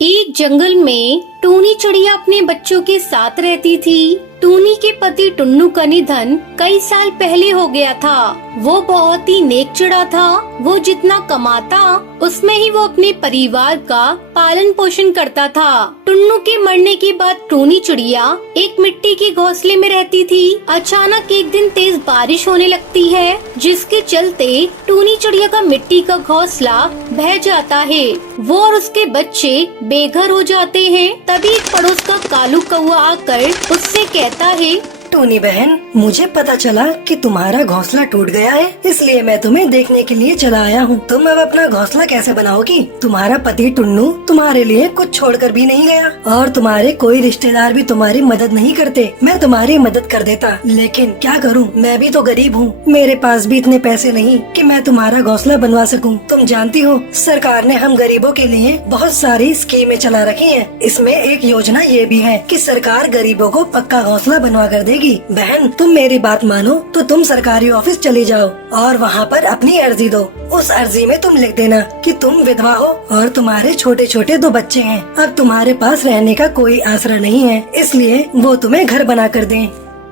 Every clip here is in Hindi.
एक जंगल में टूनी चिड़िया अपने बच्चों के साथ रहती थी। टूनी के पति टुन्नू का निधन कई साल पहले हो गया था। वो बहुत ही नेक चिड़ा था। वो जितना कमाता उसमें ही वो अपने परिवार का पालन पोषण करता था। टुन्नू के मरने के बाद टूनी चिड़िया एक मिट्टी के घोंसले में रहती थी। अचानक एक दिन तेज बारिश होने लगती है, जिसके चलते टूनी चिड़िया का मिट्टी का घोंसला बह जाता है। वो और उसके बच्चे बेघर हो जाते हैं। तभी एक पड़ोस का कालू कौआ आकर उससे कहता है, टूनी बहन, मुझे पता चला कि तुम्हारा घोंसला टूट गया है, इसलिए मैं तुम्हें देखने के लिए चला आया हूँ। तुम अब अपना घोंसला कैसे बनाओगी? तुम्हारा पति टुन्नू तुम्हारे लिए कुछ छोड़कर भी नहीं गया और तुम्हारे कोई रिश्तेदार भी तुम्हारी मदद नहीं करते। मैं तुम्हारी मदद कर देता, लेकिन क्या करूँ, मैं भी तो गरीब हूँ। मेरे पास भी इतने पैसे नहीं कि मैं तुम्हारा घोंसला बनवा सकूँ। तुम जानती हो, सरकार ने हम गरीबों के लिए बहुत सारी स्कीमें चला रखी है। इसमें एक योजना ये भी है कि सरकार गरीबों को पक्का घोंसला बनवा कर देगी। बहन, तुम मेरी बात मानो तो तुम सरकारी ऑफिस चली जाओ और वहाँ पर अपनी अर्जी दो। उस अर्जी में तुम लिख देना कि तुम विधवा हो और तुम्हारे छोटे छोटे 2 बच्चे हैं। अब तुम्हारे पास रहने का कोई आसरा नहीं है, इसलिए वो तुम्हें घर बना कर दें।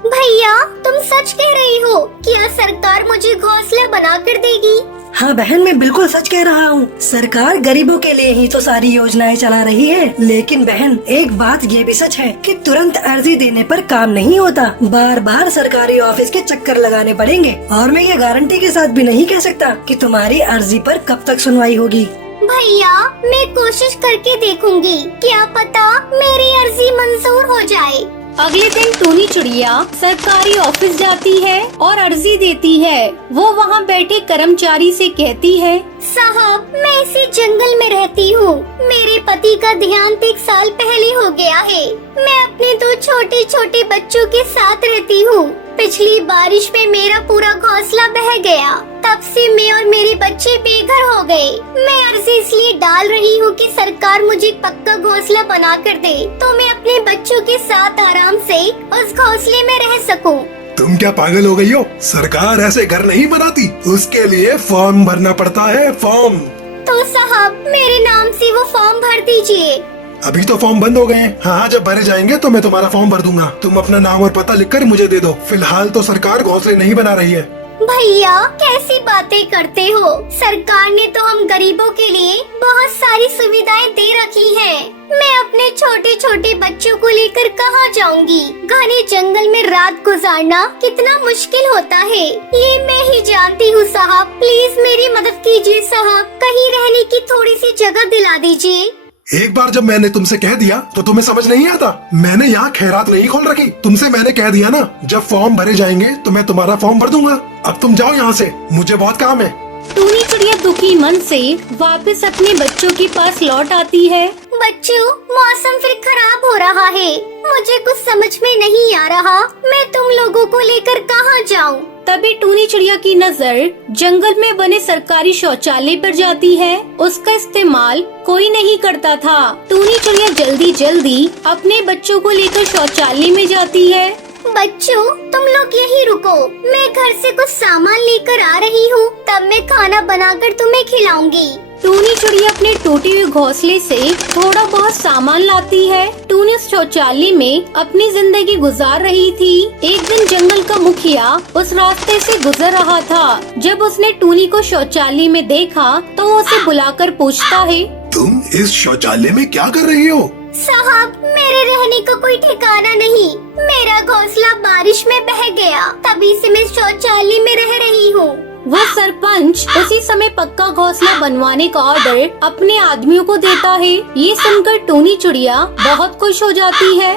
भैया, तुम सच कह रही हो? क्या सरकार मुझे घोंसला बना कर देगी? हाँ बहन, मैं बिल्कुल सच कह रहा हूँ। सरकार गरीबों के लिए ही तो सारी योजनाएं चला रही है। लेकिन बहन, एक बात ये भी सच है कि तुरंत अर्जी देने पर काम नहीं होता। बार बार सरकारी ऑफिस के चक्कर लगाने पड़ेंगे और मैं ये गारंटी के साथ भी नहीं कह सकता कि तुम्हारी अर्जी पर कब तक सुनवाई होगी। भैया, मैं कोशिश करके देखूंगी, क्या पता मेरी अर्जी मंजूर हो जाए। अगले दिन टूनी चिड़िया सरकारी ऑफिस जाती है और अर्जी देती है। वो वहाँ बैठे कर्मचारी से कहती है, साहब, मैं इसी जंगल में रहती हूँ। मेरे पति का देहांत 1 साल पहले हो गया है। मैं अपने 2 छोटे छोटे बच्चों के साथ रहती हूँ। पिछली बारिश में मेरा पूरा घोंसला बह गया। तब से मैं और मेरे बच्चे बेघर हो गए। मैं अर्जी इसलिए डाल रही हूँ कि सरकार मुझे पक्का घोंसला बना कर दे, तो मैं अपने बच्चों के साथ आराम से उस घोंसले में रह सकूँ। तुम क्या पागल हो गई हो? सरकार ऐसे घर नहीं बनाती, उसके लिए फॉर्म भरना पड़ता है, फॉर्म। तो साहब, मेरे नाम से वो फॉर्म भर दीजिए। अभी तो फॉर्म बंद हो गए हैं। हाँ, जब भरे जाएंगे तो मैं तुम्हारा फॉर्म भर दूंगा। तुम अपना नाम और पता लिखकर मुझे दे दो। फिलहाल तो सरकार घोंसले नहीं बना रही है। भैया, कैसी बातें करते हो? सरकार ने तो हम गरीबों के लिए बहुत सारी सुविधाएं दे रखी हैं। मैं अपने छोटे छोटे बच्चों को लेकर कहाँ जाऊंगी? घने जंगल में रात गुजारना कितना मुश्किल होता है, ये मैं ही जानती हूँ। साहब, प्लीज मेरी मदद कीजिए साहब। कहीं रहने की थोड़ी सी जगह दिला दीजिए। एक बार जब मैंने तुमसे कह दिया तो तुम्हें समझ नहीं आता। मैंने यहाँ खैरात नहीं खोल रखी। तुमसे मैंने कह दिया ना, जब फॉर्म भरे जाएंगे तो मैं तुम्हारा फॉर्म भर दूंगा। अब तुम जाओ यहाँ से, मुझे बहुत काम है। टूनी चिड़िया दुखी मन से वापस अपने बच्चों के पास लौट आती है। बच्चों, मौसम फिर खराब हो रहा है। मुझे कुछ समझ में नहीं आ रहा, मैं तुम लोगों को लेकर कहाँ जाऊँ? तभी टूनी चिड़िया की नजर जंगल में बने सरकारी शौचालय पर जाती है। उसका इस्तेमाल कोई नहीं करता था। टूनी चिड़िया जल्दी जल्दी अपने बच्चों को लेकर शौचालय में जाती है। बच्चों, तुम लोग यहीं रुको, मैं घर से कुछ सामान लेकर आ रही हूँ, तब मैं खाना बनाकर तुम्हें खिलाऊंगी। टूनी चिड़िया अपने टूटे हुए घोंसले से थोड़ा बहुत सामान लाती है। टूनी उस शौचालय में अपनी जिंदगी गुजार रही थी। एक दिन जंगल का मुखिया उस रास्ते से गुजर रहा था। जब उसने टूनी को शौचालय में देखा तो वो उसे बुलाकर पूछता है, तुम इस शौचालय में क्या कर रही हो? साहब, मेरे रहने का कोई ठिकाना नहीं। मेरा घोंसला बारिश में बह गया, तभी से मैं शौचालय में रह रही हूँ। वो सरपंच उसी समय पक्का घोंसला बनवाने का ऑर्डर अपने आदमियों को देता है। ये सुनकर टूनी चिड़िया बहुत खुश हो जाती है।